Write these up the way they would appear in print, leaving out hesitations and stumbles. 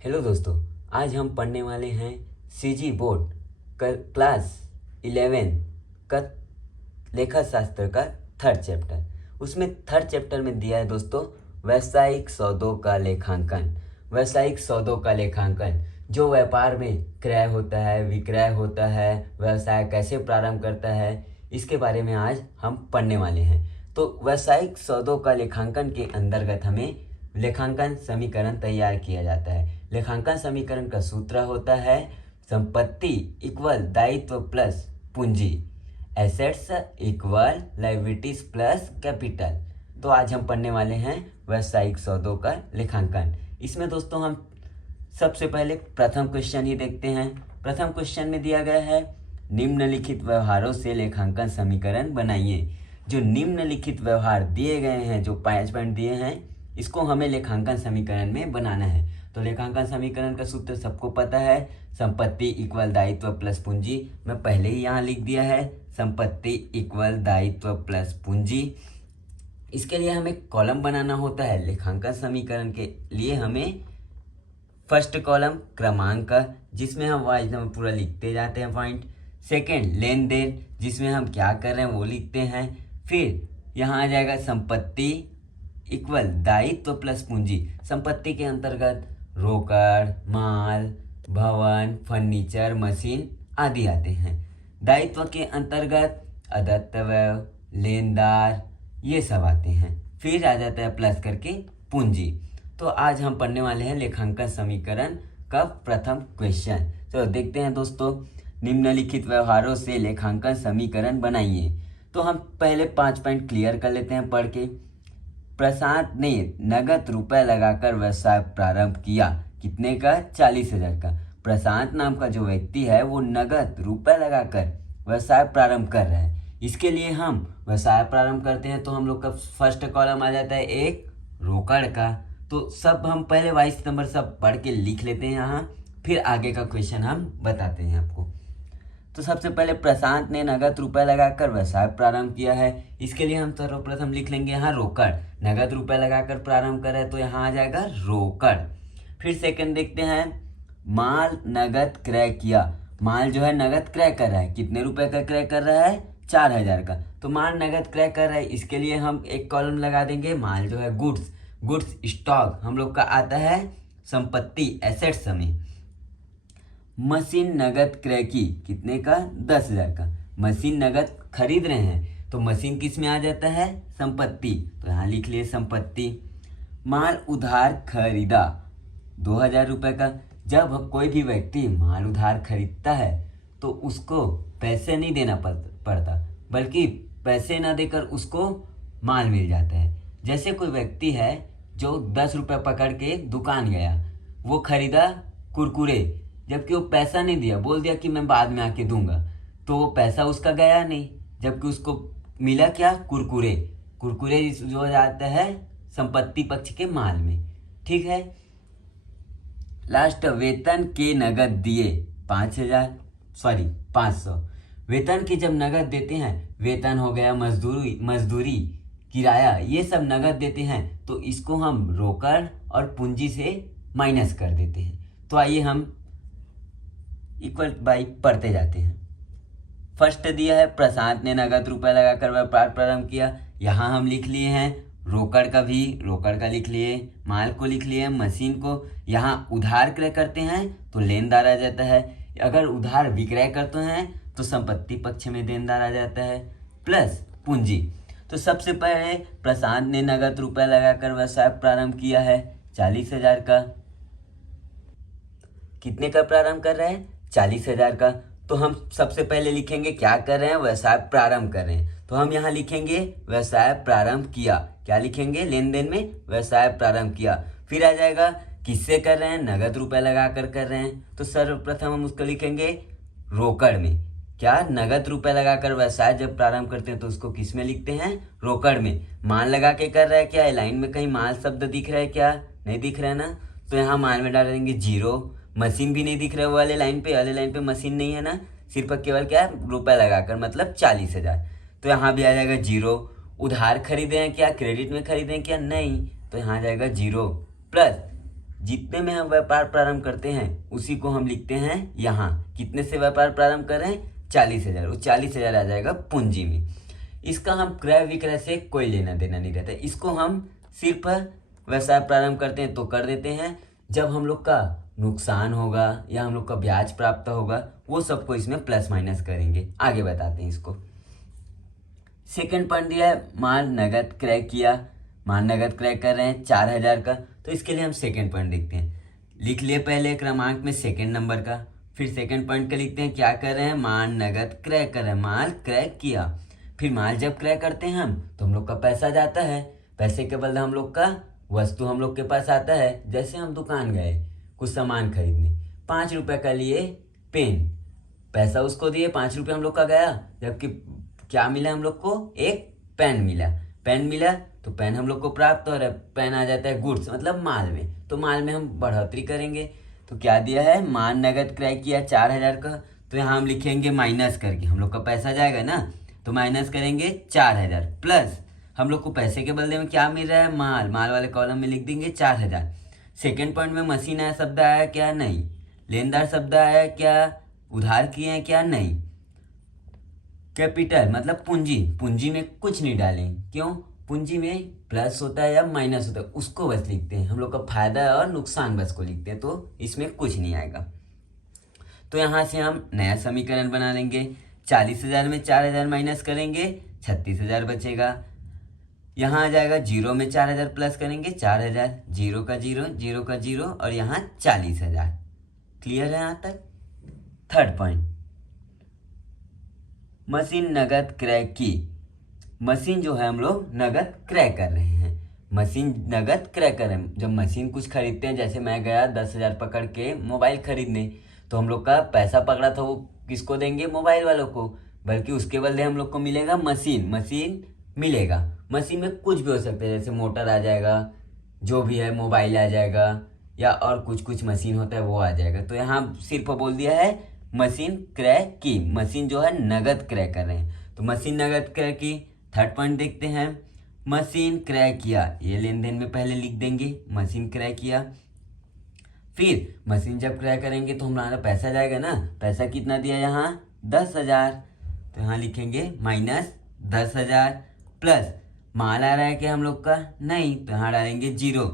Hello दोस्तों, आज हम पढ़ने वाले हैं सीजी बोर्ड क्लास 11 का लेखा शास्त्र का थर्ड चैप्टर। उसमें थर्ड चैप्टर में दिया है दोस्तों व्यावसायिक सौदों का लेखांकन। व्यावसायिक सौदों का लेखांकन जो व्यापार में क्रय होता है, विक्रय होता है, व्यवसाय कैसे प्रारंभ करता है, इसके बारे में आज हम पढ़ने वाले हैं। तो व्यावसायिक सौदों का लेखांकन के अंतर्गत हमें लेखांकन समीकरण तैयार किया जाता है। लेखांकन समीकरण का सूत्र होता है संपत्ति इक्वल दायित्व प्लस पूंजी, assets equal liabilities plus capital. तो आज हम पढ़ने वाले हैं व्यावसायिक सौदों का लेखांकन। इसमें दोस्तों हम सबसे पहले प्रथम क्वेश्चन ही देखते हैं। प्रथम क्वेश्चन में दिया गया है निम्नलिखित व्यवहारों से लेखांकन समीकरण बनाइए। जो निम्नलिखित व्यवहार दिए गए हैं, जो 5 पॉइंट दिए हैं, इसको हमें लेखांकन समीकरण में बनाना है। तो लेखांकन समीकरण का सूत्र सबको पता है, संपत्ति इक्वल दायित्व प्लस पूंजी। मैं पहले ही यहाँ लिख दिया है संपत्ति इक्वल दायित्व प्लस पूंजी। इसके लिए हमें कॉलम बनाना होता है। लेखांकन समीकरण के लिए हमें फर्स्ट कॉलम क्रमांक, जिसमें हम वाइज में पूरा लिखते जाते हैं पॉइंट। सेकेंड लेन देन, जिसमें हम क्या कर रहे हैं वो लिखते हैं। फिर यहाँ आ जाएगा संपत्ति इक्वल दायित्व प्लस पूंजी। संपत्ति के अंतर्गत रोकड़, माल, भवन, फर्नीचर, मशीन आदि आते हैं। दायित्व के अंतर्गत अदत्त व्यय, लेनदार, ये सब आते हैं। फिर आ जाता है प्लस करके पूंजी। तो आज हम पढ़ने वाले हैं लेखांकन समीकरण का प्रथम क्वेश्चन। तो देखते हैं दोस्तों, निम्नलिखित व्यवहारों से लेखांकन समीकरण बनाइए। तो हम पहले 5 पॉइंट क्लियर कर लेते हैं पढ़ के। प्रशांत ने नगद रुपए लगाकर व्यवसाय प्रारंभ किया। कितने का? 40,000 का। प्रशांत नाम का जो व्यक्ति है वो नगद रुपए लगाकर व्यवसाय प्रारंभ कर रहा है। इसके लिए हम व्यवसाय प्रारंभ करते हैं तो हम लोग का फर्स्ट कॉलम आ जाता है एक रोकड़ का। तो सब हम पहले 22 नंबर सब पढ़ के लिख लेते हैं यहाँ, फिर आगे का क्वेश्चन हम बताते हैं आपको। तो सबसे पहले प्रशांत ने नगद रुपए लगाकर व्यवसाय प्रारंभ किया है। इसके लिए हम सर्वप्रथम लिख लेंगे यहाँ रोकड़। नगद रुपए लगाकर प्रारंभ कर रहे हैं तो यहाँ आ जाएगा रोकड़। फिर सेकंड देखते हैं, माल नगद क्रय किया। माल जो है नगद क्रय कर रहा है। कितने रुपए का क्रय कर रहा है? 4,000 का। तो माल नगद क्रय कर रहा है, इसके लिए हम एक कॉलम लगा देंगे। माल जो है गुड्स स्टॉक हम लोग का आता है संपत्ति एसेट्स में। मशीन नगद क्रय की। कितने का? 10,000 का। मशीन नगद खरीद रहे हैं तो मशीन किस में आ जाता है? संपत्ति। तो यहाँ लिख लिए संपत्ति। माल उधार खरीदा 2,000 रुपये का। जब कोई भी व्यक्ति माल उधार खरीदता है तो उसको पैसे नहीं देना पड़ता, बल्कि पैसे ना देकर उसको माल मिल जाता है। जैसे कोई व्यक्ति है जो 10 रुपये पकड़ के दुकान गया, वो खरीदा कुरकुरे, जबकि वो पैसा नहीं दिया, बोल दिया कि मैं बाद में आके दूंगा, तो वो पैसा उसका गया नहीं, जबकि उसको मिला क्या? कुरकुरे। कुरकुरे जो जाता है संपत्ति पक्ष के माल में। ठीक है। लास्ट, वेतन के नगद दिए 500। वेतन की जब नगद देते हैं, वेतन हो गया, मजदूरी, किराया, ये सब नगद देते हैं तो इसको हम रोकड़ और पूंजी से माइनस कर देते हैं। तो आइए हम इक्वल बाई पढ़ते जाते हैं। फर्स्ट दिया है प्रशांत ने नगद रुपए लगाकर व्यापार प्रारंभ किया। यहाँ हम लिख लिए हैं रोकड़ का लिख लिए, माल को लिख लिए, मशीन को। यहाँ उधार क्रय करते हैं तो लेनदार आ जाता है। अगर उधार विक्रय करते हैं तो संपत्ति पक्ष में देनदार आ जाता है, प्लस पूंजी। तो सबसे पहले प्रशांत ने नगद रुपए लगाकर व्यवसाय प्रारंभ किया है 40,000 का। कितने का प्रारंभ कर रहे हैं? 40,000 का। तो हम सबसे पहले लिखेंगे क्या कर रहे हैं? व्यवसाय प्रारंभ कर रहे हैं। तो हम यहाँ लिखेंगे व्यवसाय प्रारंभ किया। क्या लिखेंगे? लेन देन में व्यवसाय प्रारंभ किया। फिर आ जाएगा किससे कर रहे हैं? नगद रुपए लगाकर कर रहे हैं। तो सर्वप्रथम हम उसको लिखेंगे रोकड़ में। क्या? नगद रुपए लगाकर व्यवसाय जब प्रारंभ करते हैं तो उसको किस में लिखते हैं? रोकड़ में। माल लगा के कर रहा है क्या? लाइन में कहीं माल शब्द दिख रहा है क्या? नहीं दिख रहा है ना, तो यहाँ माल में डाल देंगे 0। मशीन भी नहीं दिख रहा है वो वाले लाइन पे मशीन नहीं है ना, सिर्फ केवल क्या है? रुपए लगाकर, मतलब 40,000। तो यहाँ भी आ जाएगा 0। उधार खरीदे हैं क्या? क्रेडिट में खरीदे हैं क्या? नहीं, तो यहाँ आ जाएगा 0, प्लस जितने में हम व्यापार प्रारंभ करते हैं उसी को हम लिखते हैं यहाँ। कितने से व्यापार प्रारंभ कर रहे हैं? 40,000। वो 40,000 आ जाएगा पूंजी में। इसका हम क्रय विक्रय से कोई लेना देना नहीं रहता। इसको हम सिर्फ व्यवसाय प्रारंभ करते हैं तो कर देते हैं। जब हम लोग का नुकसान होगा या हम लोग का ब्याज प्राप्त होगा वो सबको इसमें प्लस माइनस करेंगे। आगे बताते हैं इसको। सेकंड पॉइंट दिया है माल नगद क्रय किया। माल नगद क्रय कर रहे हैं 4,000 का, तो इसके लिए हम सेकंड पॉइंट देखते हैं। लिख लिए पहले क्रमांक में सेकंड नंबर का, फिर सेकंड पॉइंट का लिखते हैं क्या कर रहे हैं? माल नगद क्रय कर रहे हैं, माल क्रय किया। फिर माल जब क्रय करते हैं हम तो हम लोग का पैसा जाता है। पैसे के बदले हम लोग का वस्तु हम लोग के पास आता है। जैसे हम दुकान गए कुछ सामान खरीदने, 5 रुपये का लिए पेन, पैसा उसको दिए, 5 रुपये हम लोग का गया, जबकि क्या मिला हम लोग को? एक पेन मिला। पेन मिला तो पेन हम लोग को प्राप्त हो रहा है। पेन आ जाता है गुड्स मतलब माल में, तो माल में हम बढ़ोतरी करेंगे। तो क्या दिया है? माल नगद क्रय किया 4,000 का, तो यहाँ हम लिखेंगे माइनस करके, हम लोग का पैसा जाएगा ना, तो माइनस करेंगे 4,000 प्लस हम लोग को पैसे के बदले में क्या मिल रहा है? माल। माल वाले कॉलम में लिख देंगे 4,000। सेकेंड पॉइंट में मशीन आया शब्द आया क्या? नहीं। लेनदार शब्द आया क्या? उधार किए हैं क्या? नहीं। कैपिटल मतलब पूंजी, पूंजी में कुछ नहीं डालें। क्यों? पूंजी में प्लस होता है या माइनस होता है उसको बस लिखते हैं। हम लोग का फायदा और नुकसान बस को लिखते हैं, तो इसमें कुछ नहीं आएगा। तो यहाँ से हम नया समीकरण बना लेंगे। 40,000 में 4,000 माइनस करेंगे 36,000 बचेगा। यहाँ आ जाएगा 0 में 4,000 प्लस करेंगे 4,000, 0 का 0, 0 का 0 और यहाँ 40,000। क्लियर है यहाँ तक? थर्ड पॉइंट, मशीन नगद क्रय की। मशीन जो है हम लोग नगद क्रय कर रहे हैं। मशीन नगद क्रय कर रहे हैं। जब मशीन कुछ खरीदते हैं, जैसे मैं गया 10,000 पकड़ के मोबाइल खरीदने, तो हम लोग का पैसा पकड़ा था वो किसको देंगे? मोबाइल वालों को। बल्कि उसके बदले हम लोग को मिलेगा मशीन। मशीन मिलेगा। मशीन में कुछ भी हो सकता है, जैसे मोटर आ जाएगा, जो भी है, मोबाइल आ जाएगा, या और कुछ कुछ मशीन होता है वो आ जाएगा। तो यहाँ सिर्फ बोल दिया है मशीन क्रय की। मशीन जो है नगद क्रय कर रहे हैं, तो मशीन नगद क्रय की। थर्ड पॉइंट देखते हैं, मशीन क्रय किया। ये लेन देन में पहले लिख देंगे मशीन क्रय किया। फिर मशीन जब क्रय करेंगे तो हमारा पैसा जाएगा ना। पैसा कितना दिया यहाँ? 10,000, तो यहाँ लिखेंगे माइनस 10,000 प्लस माल आ रहा है क्या हम लोग का? नहीं, तो यहाँ डालेंगे 0।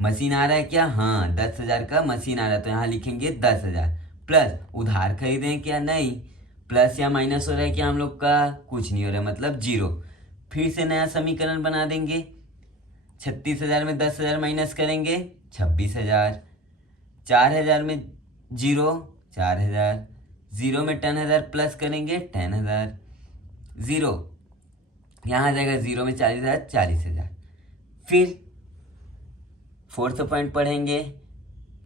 मशीन आ रहा है क्या? हाँ, 10,000 का मशीन आ रहा है, तो यहाँ लिखेंगे 10,000 प्लस उधार खरीदें क्या? नहीं। प्लस या माइनस हो रहा है क्या हम लोग का? कुछ नहीं हो रहा है, मतलब 0। फिर से नया समीकरण बना देंगे। 36,000 में 10,000 माइनस करेंगे 26,000। 4,000 में 0, 4,000। 0 में 10,000 प्लस करेंगे 10,000। 0 यहाँ आ जाएगा, 0 में 40,000, 40,000। फिर फोर्थ पॉइंट पढ़ेंगे,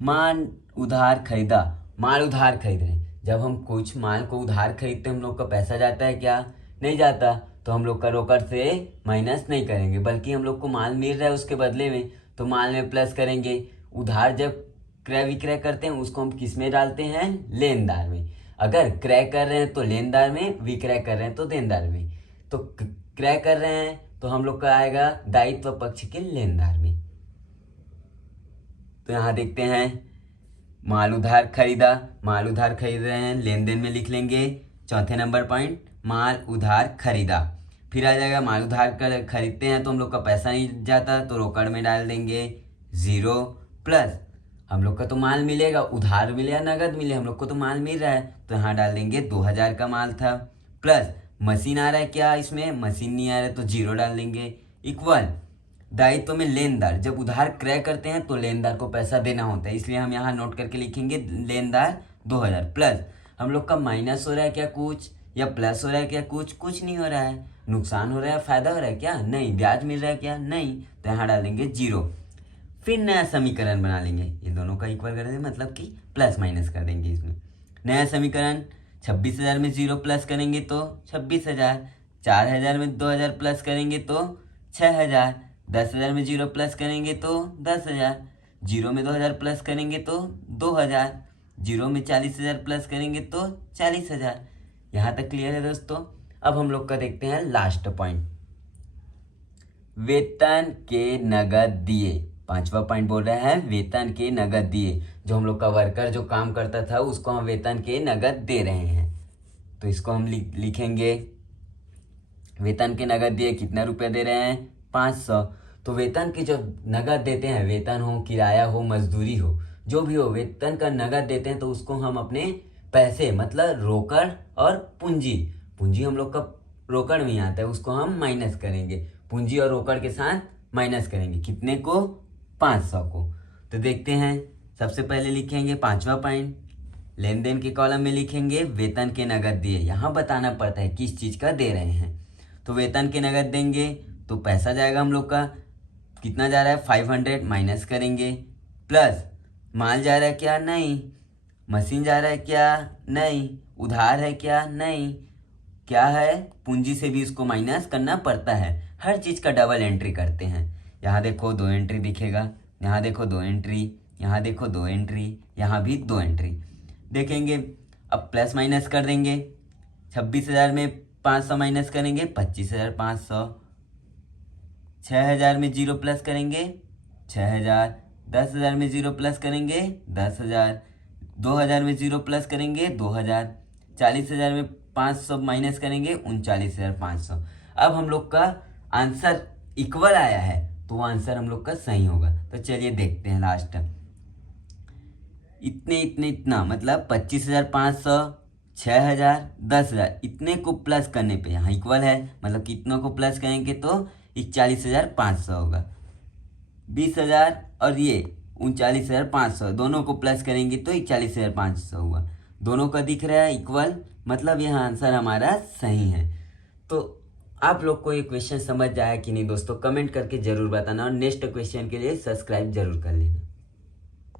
माल उधार खरीदा। माल उधार खरीद रहे हैं। जब हम कुछ माल को उधार खरीदते हैं हम लोग का पैसा जाता है क्या? नहीं जाता। तो हम लोग का रोकड़ से माइनस नहीं करेंगे, बल्कि हम लोग को माल मिल रहा है उसके बदले में, तो माल में प्लस करेंगे। उधार जब क्रय विक्रय करते हैं उसको हम किस में डालते हैं? लेनदार में। अगर क्रय कर रहे हैं तो लेनदार में, विक्रय कर रहे हैं तो देनदार में। तो क्रय कर रहे हैं तो हम लोग का आएगा दायित्व पक्ष के लेनदार में। तो यहाँ देखते हैं माल उधार खरीदा। माल उधार खरीद रहे हैं, लेन देन में लिख लेंगे। चौथे नंबर पॉइंट, माल उधार खरीदा। फिर आ जाएगा माल उधार खरीदते हैं तो हम लोग का पैसा नहीं जाता, तो रोकड़ में डाल देंगे 0 प्लस हम लोग का तो माल मिलेगा, उधार मिले या नगद मिले, हम लोग को तो माल मिल रहा है, तो यहाँ डाल देंगे 2,000 का माल था। प्लस मशीन आ रहा है क्या? इसमें मशीन नहीं आ रहा है, तो 0 डाल देंगे। इक्वल दायित्व में लेनदार। जब उधार क्रय करते हैं तो लेनदार को पैसा देना होता है, इसलिए हम यहाँ नोट करके लिखेंगे लेनदार 2,000 प्लस हम लोग का माइनस हो रहा है क्या कुछ, या प्लस हो रहा है क्या कुछ? कुछ नहीं हो रहा है। नुकसान हो रहा है, फायदा हो रहा है क्या? नहीं। ब्याज मिल रहा है क्या? नहीं। तो यहाँ डाल देंगे 0। फिर नया समीकरण बना लेंगे, ये दोनों का इक्वल कर देंगे, मतलब कि प्लस माइनस कर देंगे इसमें। नया समीकरण, 26,000 में 0 प्लस करेंगे तो 26,000। 4,000 में 2,000 प्लस करेंगे तो 6,000। 10,000 में 0 प्लस करेंगे तो 10,000। 0 में 2,000 प्लस करेंगे तो 2,000। 0 में 40,000 प्लस करेंगे तो 40,000। यहाँ तक क्लियर है दोस्तों? अब हम लोग का देखते हैं लास्ट पॉइंट, वेतन के नगद दिए। 5वां पॉइंट बोल रहा है वेतन के नगद दिए। जो हम लोग का वर्कर जो काम करता था उसको हम वेतन के नगद दे रहे हैं, तो इसको हम लिखेंगे वेतन के नगद दिए कितना रुपया दे रहे हैं 500। तो वेतन के जो नगद देते हैं, वेतन हो, किराया हो, मजदूरी हो, जो भी हो, वेतन का नगद देते हैं तो उसको हम अपने पैसे मतलब रोकड़ और पूंजी हम लोग का रोकड़ में आता है, उसको हम माइनस करेंगे, पूंजी और रोकड़ के साथ माइनस करेंगे कितने को 500 को। तो देखते हैं, सबसे पहले लिखेंगे 5वां पॉइंट, लेन देन के कॉलम में लिखेंगे वेतन के नगद दिए। यहाँ बताना पड़ता है किस चीज़ का दे रहे हैं। तो वेतन के नगद देंगे तो पैसा जाएगा हम लोग का, कितना जा रहा है 500, माइनस करेंगे, प्लस माल जा रहा है क्या, नहीं, मशीन जा रहा है क्या, नहीं, उधार है क्या, नहीं, क्या है, पूंजी से भी इसको माइनस करना पड़ता है। हर चीज़ का डबल एंट्री करते हैं। यहाँ देखो 2 एंट्री दिखेगा, यहाँ देखो 2 एंट्री, यहाँ देखो 2 एंट्री, यहाँ भी 2 एंट्री देखेंगे। अब प्लस माइनस कर देंगे, 26,000 में 500 माइनस करेंगे 25,500, 6,000 में 0 प्लस करेंगे 6,000, 10,000 में 0 प्लस करेंगे 10,000, 2,000 में 0 प्लस करेंगे 2,000, 40,000 में 500 माइनस करेंगे 39,500। अब हम लोग का आंसर इक्वल आया है तो वो आंसर हम लोग का सही होगा। तो चलिए देखते हैं लास्ट, इतना मतलब 25,500, 6,000, 10,000 इतने को प्लस करने पे यहाँ इक्वल है, मतलब कितनों को प्लस करेंगे तो 41,500 होगा। 20,000 और ये 39,500 दोनों को प्लस करेंगे तो 41,500 हुआ। दोनों का दिख रहा है इक्वल, मतलब यह आंसर हमारा सही है। तो आप लोग को ये क्वेश्चन समझ आया कि नहीं दोस्तों, कमेंट करके ज़रूर बताना और नेक्स्ट क्वेश्चन के लिए सब्सक्राइब जरूर कर लेना।